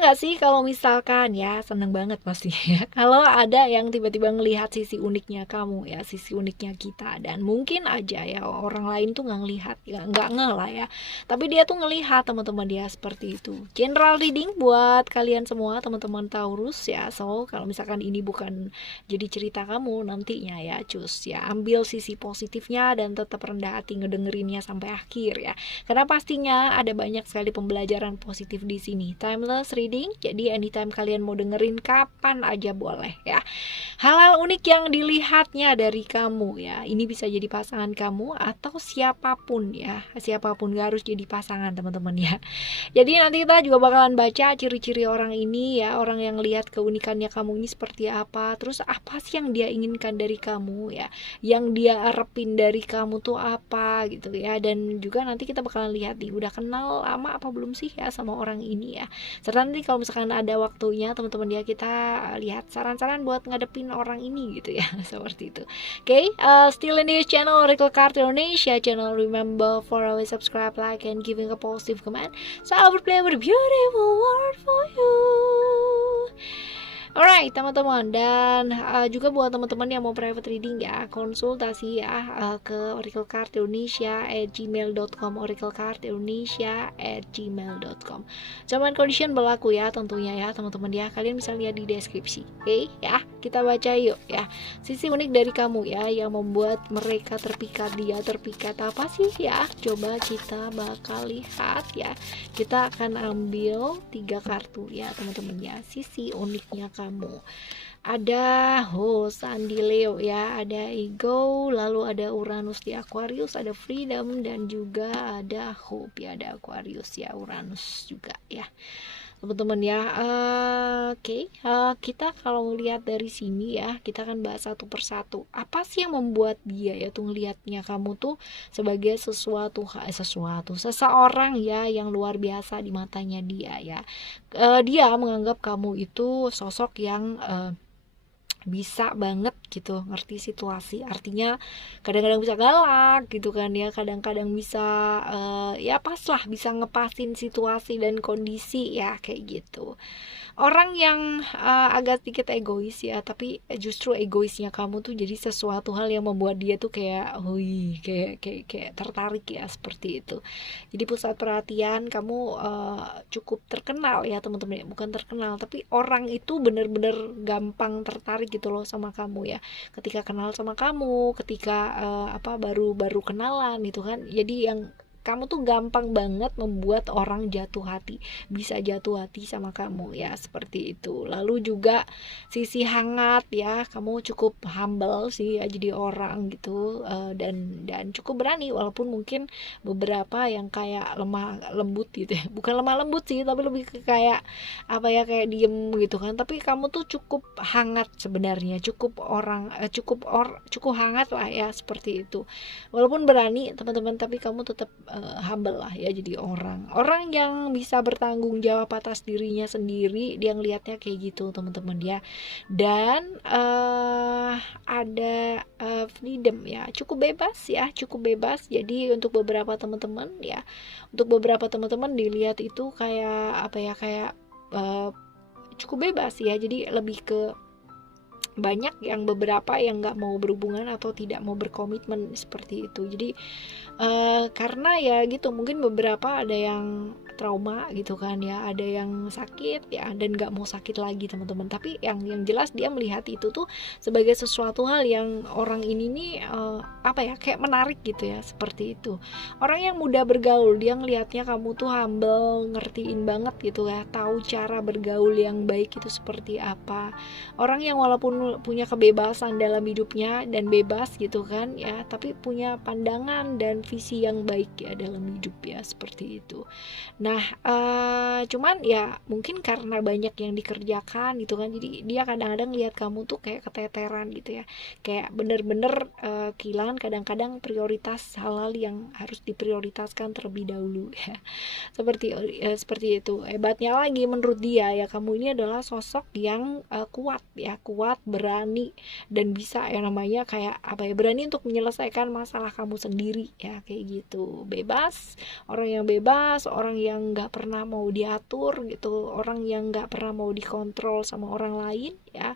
nggak sih kalau misalkan ya, seneng banget pasti ya kalau ada yang tiba-tiba ngelihat sisi uniknya kamu ya, sisi uniknya kita, dan mungkin aja ya orang lain tuh nggak ngelihat ya, nggak ngeh lah ya, tapi dia tuh ngelihat teman-teman dia seperti itu. General reading buat kalian semua teman-teman Taurus ya. So kalau misalkan ini bukan jadi cerita kamu nantinya ya, cus ya, ambil sisi positifnya dan tetap rendah hati ngedengerinnya sampai akhir ya, karena pastinya ada banyak sekali pembelajaran positif di sini. Timeless reading, jadi anytime kalian mau dengerin kapan aja boleh ya. Hal-hal unik yang dilihatnya dari kamu ya, ini bisa jadi pasangan kamu atau siapapun ya, siapapun, gak harus jadi pasangan teman-teman ya. Jadi nanti kita juga bakalan baca ciri-ciri orang ini ya, orang yang lihat keunikannya kamu ini seperti apa, terus apa sih yang dia inginkan dari kamu ya, yang dia harapin dari kamu tuh apa gitu ya. Dan juga nanti kita bakalan lihat nih, udah kenal lama apa belum sih ya sama orang ini ya. Serta nanti kalau misalkan ada waktunya teman-teman dia, kita lihat saran-saran buat ngadepin orang ini gitu ya. Seperti itu. Oke, still in this channel Oracle Card Indonesia channel. Remember for always subscribe, like, and giving a positive comment. So I will play with a beautiful word for you. Alright teman-teman, dan juga buat teman-teman yang mau private reading ya, konsultasi ya ke oraclecardindonesia@gmail.com, oraclecardindonesia@gmail.com. Zaman condition berlaku ya tentunya ya teman-teman ya, kalian bisa lihat di deskripsi. Oke ya, kita baca yuk ya. Sisi unik dari kamu ya yang membuat mereka terpikat, dia terpikat apa sih ya? Coba kita bakal lihat ya. Kita akan ambil 3 kartu ya teman-teman ya, sisi uniknya kamu. Ada Sandi Leo ya, ada Ego, lalu ada Uranus di Aquarius, ada Freedom, dan juga ada Hope ya, ada Aquarius ya, Uranus juga ya teman-teman ya. Oke, kita kalau lihat dari sini ya, kita akan bahas satu persatu. Apa sih yang membuat dia ya tuh ngelihatnya kamu tuh sebagai seseorang ya yang luar biasa di matanya dia ya. Dia menganggap kamu itu sosok yang bisa banget gitu ngerti situasi, artinya kadang-kadang bisa galak gitu kan ya, kadang-kadang bisa ya pas lah, bisa ngepasin situasi dan kondisi ya kayak gitu. Orang yang agak sedikit egois ya, tapi justru egoisnya kamu tuh jadi sesuatu hal yang membuat dia tuh kayak kayak tertarik ya, seperti itu. Jadi pusat perhatian kamu, cukup terkenal ya teman-teman, bukan terkenal tapi orang itu bener-bener gampang tertarik gitu loh sama kamu ya, ketika kenal sama kamu, ketika baru kenalan gitu kan. Jadi yang kamu tuh gampang banget membuat orang jatuh hati, bisa jatuh hati sama kamu ya, seperti itu. Lalu juga sisi hangat ya, kamu cukup humble sih ya jadi orang gitu, dan cukup berani, walaupun mungkin beberapa yang kayak lemah lembut gitu ya, bukan lemah lembut sih tapi lebih ke kayak kayak diem gitu kan, tapi kamu tuh cukup hangat sebenarnya, cukup hangat lah ya, seperti itu. Walaupun berani teman-teman, tapi kamu tetap humble lah ya, jadi orang yang bisa bertanggung jawab atas dirinya sendiri, dia ngelihatnya kayak gitu teman-teman ya. Dan ada freedom ya, cukup bebas ya, cukup bebas. Jadi untuk beberapa teman-teman ya, dilihat itu kayak kayak cukup bebas ya, jadi lebih ke banyak yang beberapa yang nggak mau berhubungan atau tidak mau berkomitmen seperti itu. Jadi karena ya gitu, mungkin beberapa ada yang trauma gitu kan ya, ada yang sakit ya dan nggak mau sakit lagi teman-teman. Tapi yang jelas dia melihat itu tuh sebagai sesuatu hal yang orang ini nih kayak menarik gitu ya, seperti itu. Orang yang mudah bergaul, dia ngelihatnya kamu tuh humble, ngertiin banget gitu ya, tahu cara bergaul yang baik itu seperti apa. Orang yang walaupun punya kebebasan dalam hidupnya dan bebas gitu kan ya, tapi punya pandangan dan visi yang baik ya dalam hidup ya, seperti itu. Nah cuman ya mungkin karena banyak yang dikerjakan gitu kan, jadi dia kadang-kadang lihat kamu tuh kayak keteteran gitu ya, kayak bener-bener kehilangan kadang-kadang prioritas, hal-hal yang harus diprioritaskan terlebih dahulu ya. Seperti itu. Hebatnya lagi menurut dia ya, kamu ini adalah sosok yang kuat ya, kuat, berani, dan bisa yang namanya kayak berani untuk menyelesaikan masalah kamu sendiri ya, kayak gitu. Bebas, orang yang yang nggak pernah mau diatur gitu, orang yang nggak pernah mau dikontrol sama orang lain ya,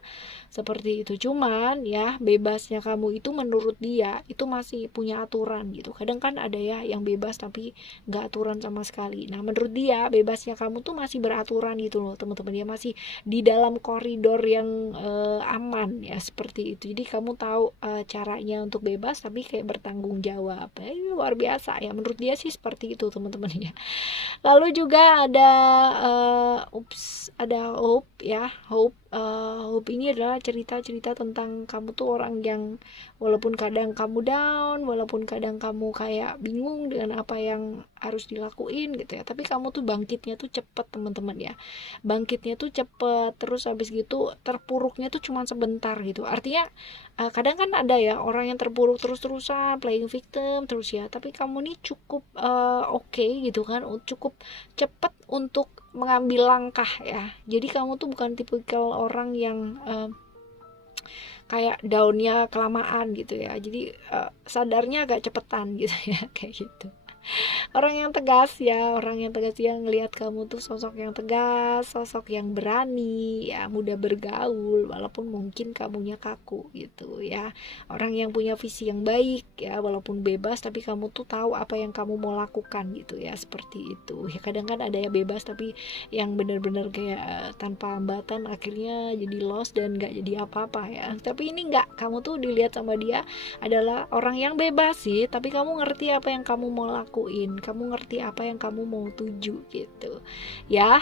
seperti itu. Cuman ya bebasnya kamu itu menurut dia itu masih punya aturan gitu. Kadang kan ada ya yang bebas tapi nggak aturan sama sekali. Nah menurut dia bebasnya kamu tuh masih beraturan gitu loh teman-teman, dia masih di dalam koridor yang aman ya, seperti itu. Jadi kamu tahu caranya untuk bebas tapi kayak bertanggung jawab. Luar biasa ya, menurut dia sih seperti itu teman-teman ya. Lalu juga ada ada Hope ya. Hope ini adalah cerita-cerita tentang kamu tuh orang yang walaupun kadang kamu down, walaupun kadang kamu kayak bingung dengan apa yang harus dilakuin gitu ya, tapi kamu tuh bangkitnya tuh cepet teman-teman ya. Bangkitnya tuh cepet, terus habis gitu terpuruknya tuh cuma sebentar gitu. Artinya kadang kan ada ya orang yang terpuruk terus-terusan playing victim terus ya, tapi kamu nih cukup oke gitu kan, cukup cepet untuk mengambil langkah ya. Jadi kamu tuh bukan tipikal orang yang kayak daunnya kelamaan gitu ya, jadi sadarnya agak cepetan gitu ya kayak gitu. Orang yang tegas ya, orang yang tegas yang ngelihat kamu tuh sosok yang tegas, sosok yang berani ya, mudah bergaul walaupun mungkin kamunya kaku gitu ya. Orang yang punya visi yang baik ya, walaupun bebas tapi kamu tuh tahu apa yang kamu mau lakukan gitu ya, seperti itu. Ya kadang kan ada ya bebas tapi yang benar-benar kayak tanpa hambatan akhirnya jadi lost dan gak jadi apa-apa ya. Tapi ini enggak, kamu tuh dilihat sama dia adalah orang yang bebas sih, tapi kamu ngerti apa yang kamu mau lakuin, kamu ngerti apa yang kamu mau tuju gitu ya.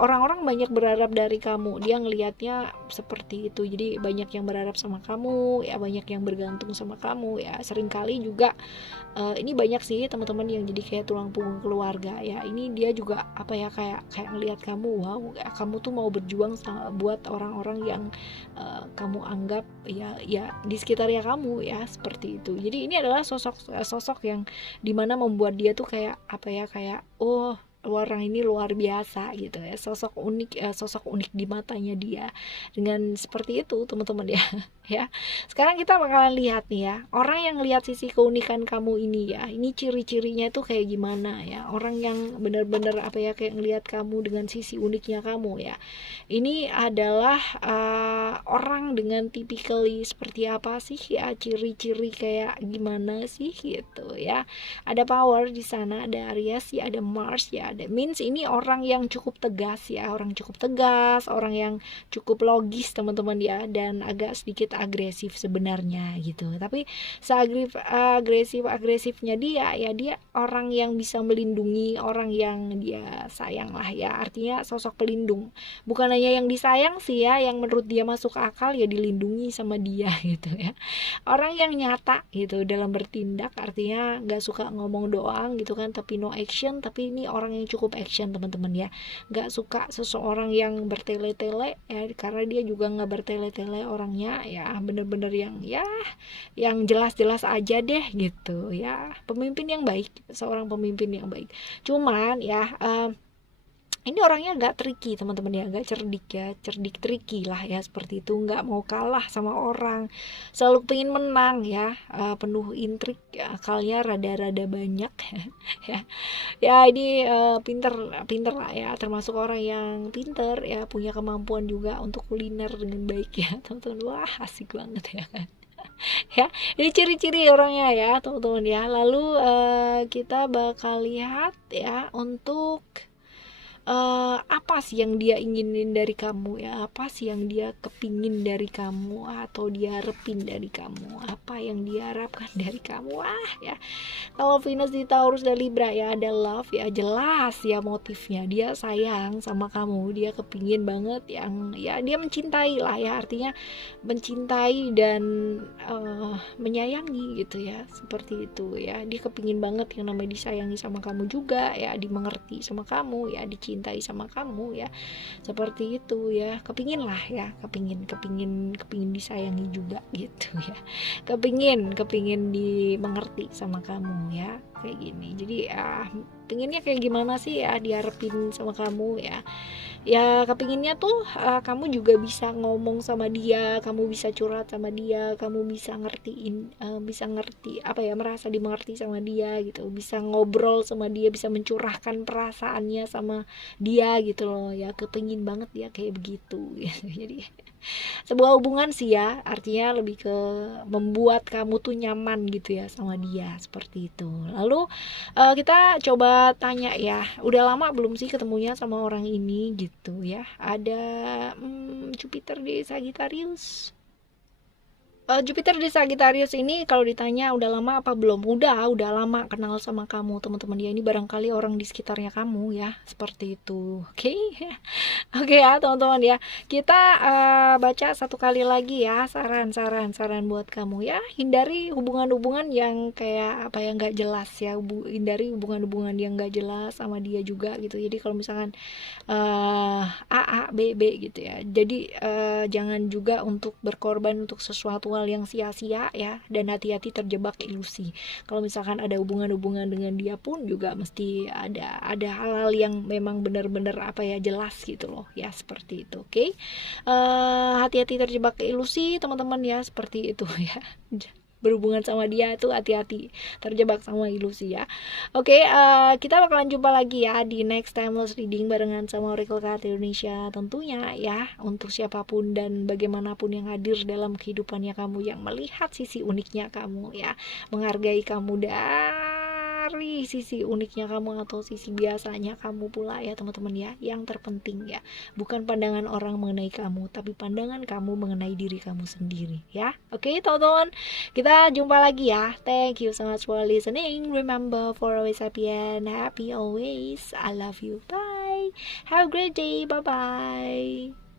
Orang-orang banyak berharap dari kamu, dia ngelihatnya seperti itu. Jadi banyak yang berharap sama kamu ya, banyak yang bergantung sama kamu ya. Seringkali juga ini banyak sih teman-teman yang jadi kayak tulang punggung keluarga ya. Ini dia juga apa ya, kayak ngelihat kamu, wow kamu tuh mau berjuang buat orang-orang yang kamu anggap ya di sekitarnya kamu ya, seperti itu. Jadi ini adalah sosok yang dimana membuat dia tuh kayak apa ya, kayak oh orang ini luar biasa gitu ya, sosok unik di matanya dia. Dengan seperti itu teman-teman ya. Ya sekarang kita bakalan lihat nih ya, orang yang lihat sisi keunikan kamu ini ya, ini ciri-cirinya tuh kayak gimana ya. Orang yang benar-benar apa ya, kayak ngelihat kamu dengan sisi uniknya kamu ya, ini adalah orang dengan typically seperti apa sih ya, ciri-ciri kayak gimana sih gitu ya. Ada power di sana, ada Aries ya, ada Mars ya, ada means ini orang yang cukup tegas ya, orang cukup tegas, orang yang cukup logis teman-teman ya, dan agak sedikit agresif sebenarnya gitu. Tapi agresifnya dia ya, dia orang yang bisa melindungi orang yang dia sayang lah ya. Artinya sosok pelindung, bukan hanya yang disayang sih ya, yang menurut dia masuk akal ya dilindungi sama dia gitu ya. Orang yang nyata gitu dalam bertindak, artinya gak suka ngomong doang gitu kan tapi no action. Tapi ini orang yang cukup action teman-teman ya, gak suka seseorang yang bertele-tele ya, karena dia juga gak bertele-tele orangnya ya, bener-bener yang jelas-jelas aja deh gitu ya. Pemimpin yang baik, seorang pemimpin yang baik. Cuman ya ini orangnya agak tricky teman-teman ya, agak cerdik tricky lah ya, seperti itu. Nggak mau kalah sama orang, selalu pengen menang ya, penuh intrik ya, akalnya rada-rada banyak ya. Ya ini pinter lah ya, termasuk orang yang pinter ya, punya kemampuan juga untuk kuliner dengan baik ya teman-teman. Wah asik banget ya kan. Ya ini ciri-ciri orangnya ya teman-teman ya. Lalu kita bakal lihat ya untuk apa sih yang dia inginin dari kamu ya, apa sih yang dia kepingin dari kamu atau dia harapin dari kamu, apa yang dia harapkan dari kamu. Wah ya, kalau Venus di Taurus dan Libra ya, ada love ya, jelas ya motifnya, dia sayang sama kamu, dia kepingin banget yang ya, dia mencintai lah ya, artinya mencintai dan menyayangi gitu ya, seperti itu ya. Dia kepingin banget yang namanya disayangi sama kamu juga ya, dimengerti sama kamu ya, dicintai sama kamu ya, seperti itu ya. Kepingin lah ya, kepingin disayangi juga gitu ya, kepingin dimengerti sama kamu ya. kayak gini. Jadi pengennya kayak gimana sih ya diharapin sama kamu ya. Ya kepinginnya tuh kamu juga bisa ngomong sama dia, kamu bisa curhat sama dia, kamu bisa ngertiin, bisa ngerti apa ya, merasa dimengerti sama dia gitu, bisa ngobrol sama dia, bisa mencurahkan perasaannya sama dia gitu loh ya. Kepingin banget ya kayak begitu gitu. Jadi sebuah hubungan sih ya, artinya lebih ke membuat kamu tuh nyaman gitu ya sama dia, seperti itu. Lalu kita coba tanya ya, udah lama belum sih ketemunya sama orang ini gitu ya. Ada Jupiter di Sagittarius. Jupiter di Sagittarius ini kalau ditanya udah lama apa belum? Udah lama kenal sama kamu, teman-teman dia ini barangkali orang di sekitarnya kamu ya, seperti itu. Oke. Oke ya teman-teman ya, kita baca satu kali lagi ya, saran buat kamu ya. Hindari hubungan-hubungan yang kayak apa ya, nggak jelas ya. Hindari hubungan-hubungan yang nggak jelas sama dia juga gitu. Jadi kalau misalkan A B B gitu ya, jadi jangan juga untuk berkorban untuk sesuatu hal yang sia-sia ya, dan hati-hati terjebak ilusi. Kalau misalkan ada hubungan-hubungan dengan dia pun juga mesti ada hal-hal yang memang benar-benar apa ya, jelas gitu loh ya, seperti itu. Oke. Hati-hati terjebak ilusi teman-teman ya, seperti itu ya. Berhubungan sama dia itu hati-hati terjebak sama ilusi ya. Oke, kita bakalan jumpa lagi ya di next timeless reading barengan sama Oracle Card Indonesia tentunya ya, untuk siapapun dan bagaimanapun yang hadir dalam kehidupannya kamu, yang melihat sisi uniknya kamu ya, menghargai kamu dari sisi uniknya kamu atau sisi biasanya kamu pula ya teman-teman ya. Yang terpenting ya, bukan pandangan orang mengenai kamu, tapi pandangan kamu mengenai diri kamu sendiri ya. Oke teman-teman, kita jumpa lagi ya. Thank you so much for listening. Remember, for always happy and happy always. I love you. Bye. Have a great day. Bye bye.